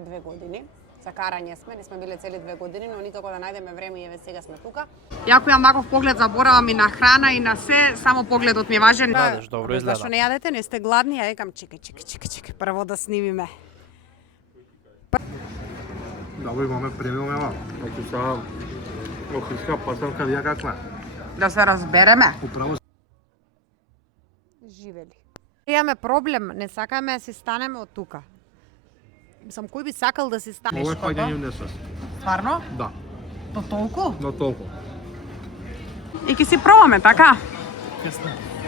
2 години. За карање сме, не сме биле цели 2 години, но никако да најдеме време и еве сега сме тука. Јако имам ваков поглед, заборавам и на храна и на се, само погледот ми е важен. Јадеш, добро изгледа. Зашто не јадете, не сте гладни, ја викам чекај, прво да снимиме. Да го имаме премиум ева. Значи сега охридска пастрамка вија каква? Да се разбереме. Управо Живели. Имаме проблем, не сакаме да си станеме од тука. Мислам, кој би сакал да си стане? ова е паѓање у несвест. Стварно? Да, То толку? но толку. И ки си пробаме, така?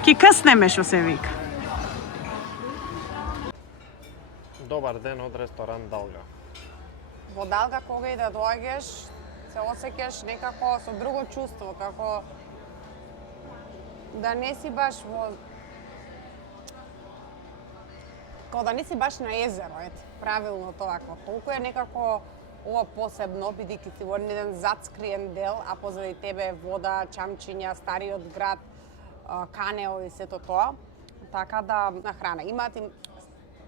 Ки къснеме, што се вика. Добар ден од ресторан Далга. Во Далга кога и да доаѓаш, се осеќаш некако со друго чувство, како да не си баш во како да не си баш на езеро, ете, правилно тоа, како толку е некако ова посебно, бидејќи си во еден затскриен дел, а позади тебе е вода, чамчиња, стариот град, Канео и сето тоа. Така да, на храна.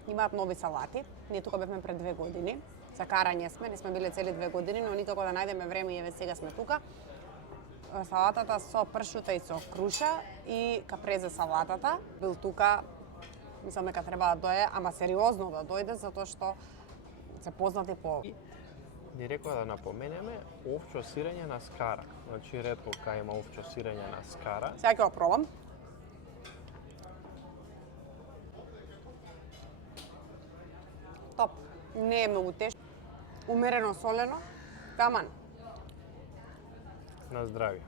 Имаат нови салати. Ние тука бевме пред 2 години. За карање сме, не сме биле цели 2 години, но никако да најдеме време и еве сега сме тука. Салатата со пршута и со круша и капрезе салатата. Бил тука, мислам дека треба да дојде, ама сериозно да дојде, затоа што се познати по... Ни рекоа да напоменеме овчо сирење на скара. Значи ретко кај има овчо сирење на скара. Сега ќе го пробам. Топ. Не е многу тешко. Умерено солено. Таман. На здравје.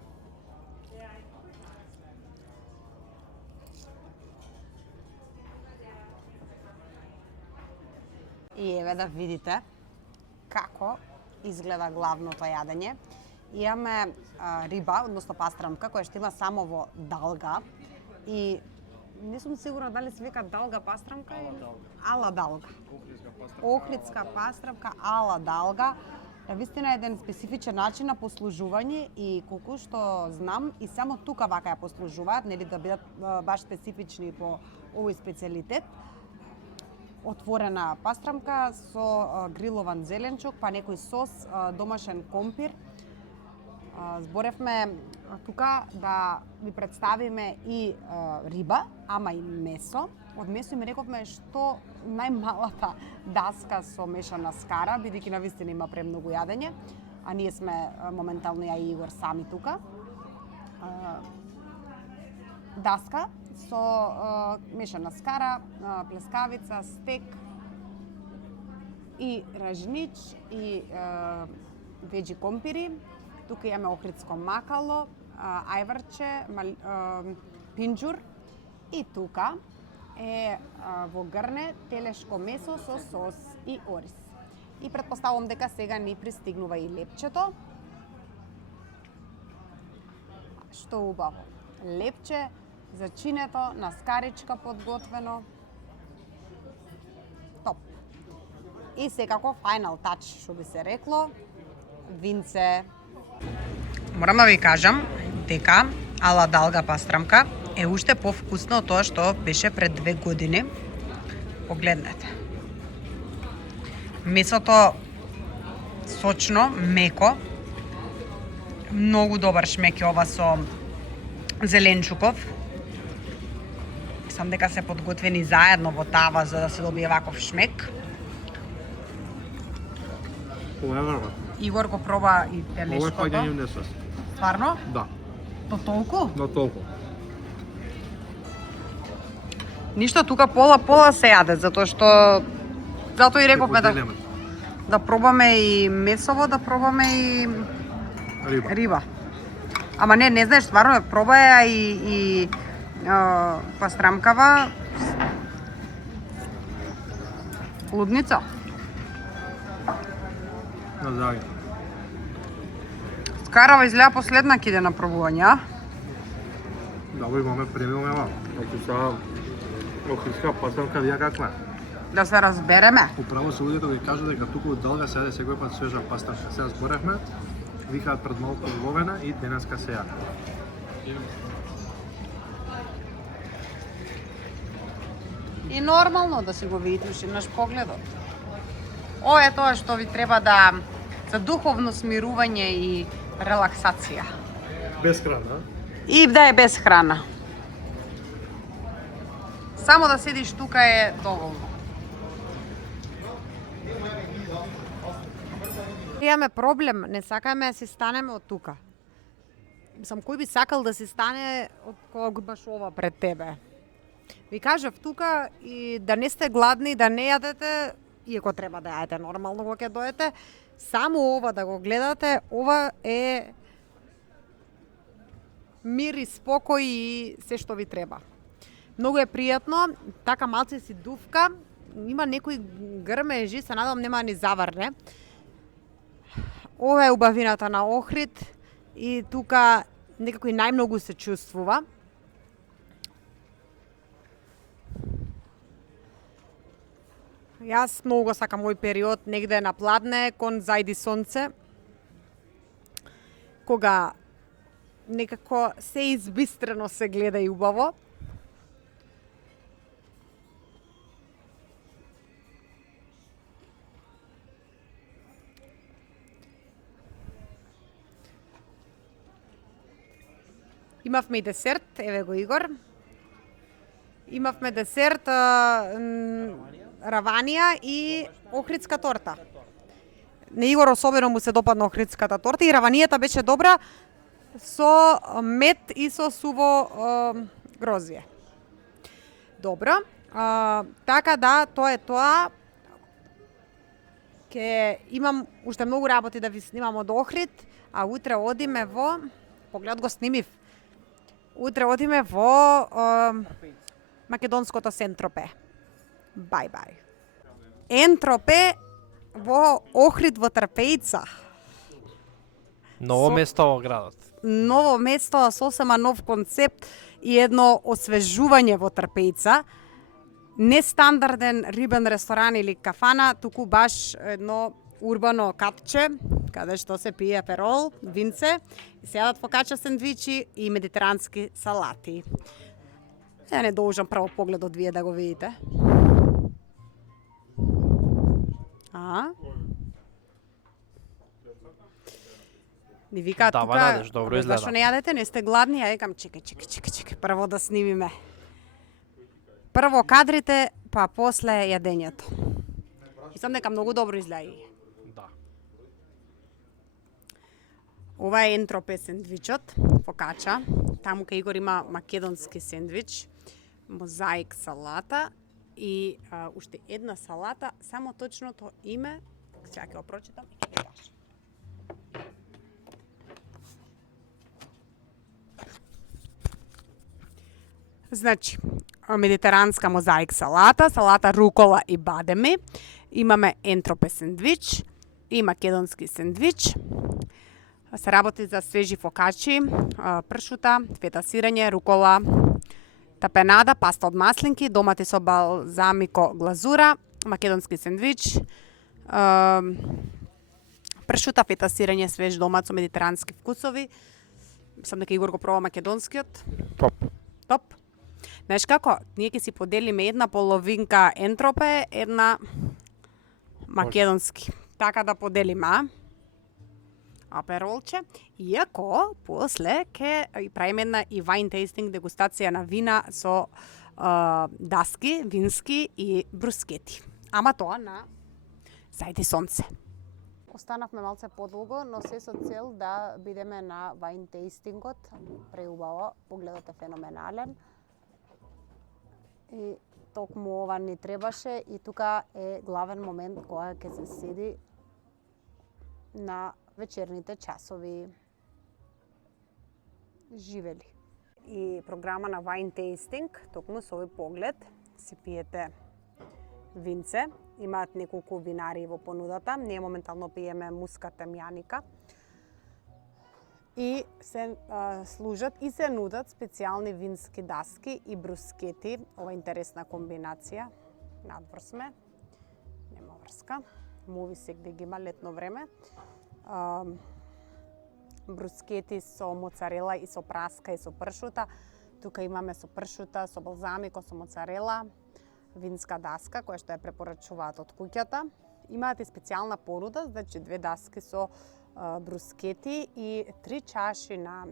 И еве да видите како изгледа главното јадење. Имаме риба, односно пастрамка, која што има само во Далга. И не сум сигурна дали се вика Далга пастрамка или Ала Далга. Охридска пастрамка Ала Далга. Навистина е еден специфичен начин на послужување и колку што знам и само тука вака ја послужуваат, нели да бидат баш специфични по овој специјалитет. Отворена пастрамка со грилован зеленчук, па некој сос, домашен компир. Зборевме тука да ви представиме и риба, ама и месо. Од месо ми рековме што најмалата даска со мешана скара, бидејќи навистина има премногу јадење, а ние сме моментално ја и Игор сами тука. Даска со мешана скара, плескавица, стек и ражнич и веджи компири. Тука имаме охридско макало, ајварче, пинџур и тука е во грне телешко месо со сос и ориз. И претпоставувам дека сега ни пристигнува и лепчето. Што убаво. Лепче зачинето на скаричка подготвено. Топ. И секако final touch, што би се рекло, винце. Морам да ви кажам дека Ала Далга пастрамка е уште повкусно од тоа што беше пред 2 години. Погледнете. Месото сочно, меко. Многу добар шмек е ова со зеленчуков. Мислам дека се подготвени заедно во тава за да се добие ваков шмек. Игор го проба и телешкото. Ова е паѓање у несвест. Стварно? Да, То толку? но толку. Ништо тука пола се јаде, затоа и рековме да пробаме и месово, да пробаме и риба. Ама не знаеш, стварно пробаја и пастрамкава. Лудница. На здравје. Скарава изгледа последна ќе иде на пробување, а? Да го имаме премиум ева. Значи сега охридска пастрамка вија каква? Да се разбереме. Управо се луѓето ви кажу дека тука од Далга се јаде секој пат свежа пастрамка. Сега зборевме, викаат пред малку уловена и денеска се јаде. И нормално да си го видиш еднаш погледот. Ова е тоа што ви треба да за духовно смирување и релаксација. Без храна. И да е без храна. Само да седиш тука е доволно. Имаме проблем, не сакаме да се станеме од тука. Сам кој би сакал да се стане од кога баш ова пред тебе. Ви кажав тука и да не сте гладни, да не јадете, иако треба да јадете нормално кога ќе дојдете, само ова да го гледате, ова е мир и спокој и се што ви треба. Многу е пријатно, така малце си дувка, има некои грмежи, се надам нема ни заврне. Ова е убавината на Охрид и тука некако и најмногу се чувствува. Јас многу сакам мој период негде на пладне, кон зајди сонце, кога некако се избистрено се гледа и убаво. Имавме и десерт, еве го Игор. Имавме десерт, раванија и охридска торта. На Игор особено му се допадна охридската торта и раванијата беше добра со мед и со суво грозје. Добро. Така да, тоа е тоа. Ке имам уште многу работи да ви снимам од Охрид, а утре одиме во... Поглед го снимив. Утре одиме во македонското Сен-Тропе. Бај. Ен-Тропе во Охрид во Трпејца. Ново место во градот. Ново место, сосема нов концепт и едно освежување во Трпејца. Нестандарден рибен ресторан или кафана, туку баш едно урбано катче, каде што се пие аперол, винце, и се јадат фокача сендвичи и медитерански салати. Ја не должам прво поглед од вие да го видите. Ни викаат Дава тука, надеж, добро изгледа. зашто не јадете, не сте гладни, ја викам чекај, прво да снимиме. Прво кадрите, па после јадењето. Мислам дека многу добро изгледа. Да. Ова е Ен-Тропе сендвичот, фокача. Таму кај Игор има македонски сендвич, мозаик салата и уште една салата, само точното име, сега ќе го прочитам и ќе ви кажам. Значи, медитеранска мозаик салата, салата рукола и бадеми, имаме Ен-Тропе сендвич и македонски сендвич. Се работи за свежи фокачи, пршута, фета сирење, рукола, тапенада, паста од маслинки, домати со балзамико глазура, македонски сендвич, пршута, фета сирење, свеж домат со медитерански вкусови. Мислам дека Игор го проба македонскиот. Топ. Знаеш како? Ние ќе си поделиме една половинка Ен-Тропе, една македонски. Така да поделиме, аперолче, иако после ќе правиме една и wine tasting дегустација на вина со даски, вински и брускети. Ама тоа на зајди сонце. Останавме малце подолго, но се со цел да бидеме на wine tastingот. Преубаво, погледот е феноменален. И токму ова ни требаше и тука е главен момент кога ќе се седи на вечерните часови живели. И програма на wine tasting, токму со овој поглед, си пиете винце, имаат неколку винари во понудата, ние моментално пиеме муска темјаника. И се служат и се нудат специјални вински даски и брускети. Ова е интересна комбинација. Надвор сме. Нема врска. Мови сегде ги има летно време. Брускети со моцарела и со праска и со пршута. Тука имаме со пршута, со балзамико, со моцарела, винска даска која што ја препорачуваат од куќата Имаат и специјална понуда, значи 2 даски со брускети и 3 чаши на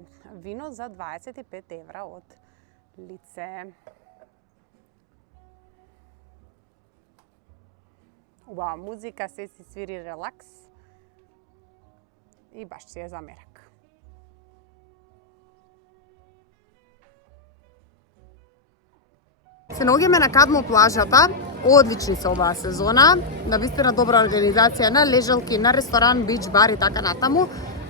вино за 25 евра од лице. Убава музика, се си свири релакс и баш си е за мерак. Се наоѓаме на Кадмо плажата, одлични се оваа сезона, навистина добра организација на лежалки, на ресторан, бич, бар и така натаму.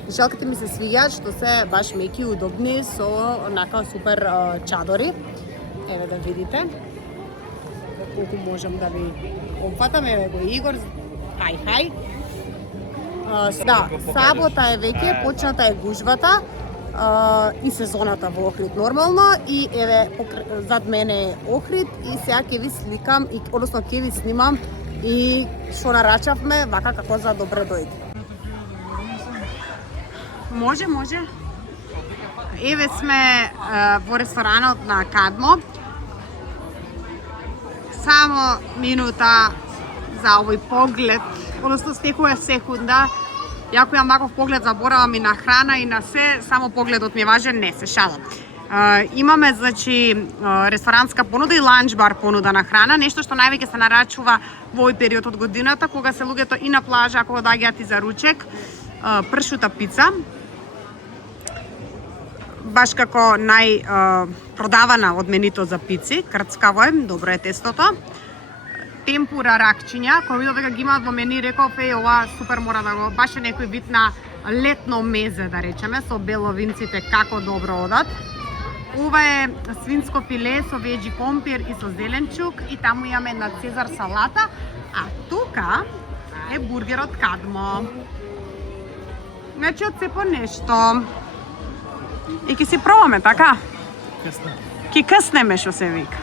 Лежалките ми се свиѓаат што се баш меки и удобни со онака супер чадори. Еве да видите. Колку можам да ви опфатам, еве го Игор. Хај. Да, сабота е веќе, почната е гужвата. И сезоната во Охрид нормално и еве зад мене е Охрид и сега ќе ви сликам и односно ќе ви снимам и што нарачавме вака како за добре дојде. Може. Еве сме во ресторанот на Кадмо. Само минута за овој поглед, односно секоја секунда. Јако имам ваков поглед, заборавам и на храна и на се, само погледот ми е важен, не се шалам. Имаме, значи, ресторанска понуда и ланч бар понуда на храна, нешто што највеќе се нарачува во овој период од годината, кога се луѓето и на плажа, кога доаѓаат и за ручек, пршута пица. Баш како продавана од менито за пици, крцкаво е, добро е тестото. Темпура ракчиња, кој видов дека ги имаат во мени, реков ова супер мора да го, баш е некој вид на летно мезе, да речеме, со беловинците како добро одат. Ова е свинско филе со веџи компир и со зеленчук и таму имаме една цезар салата, а тука е бургерот Кадмо. Значи од се по нешто. И ќе си пробаме, така? Ќе къснеме, што се вика.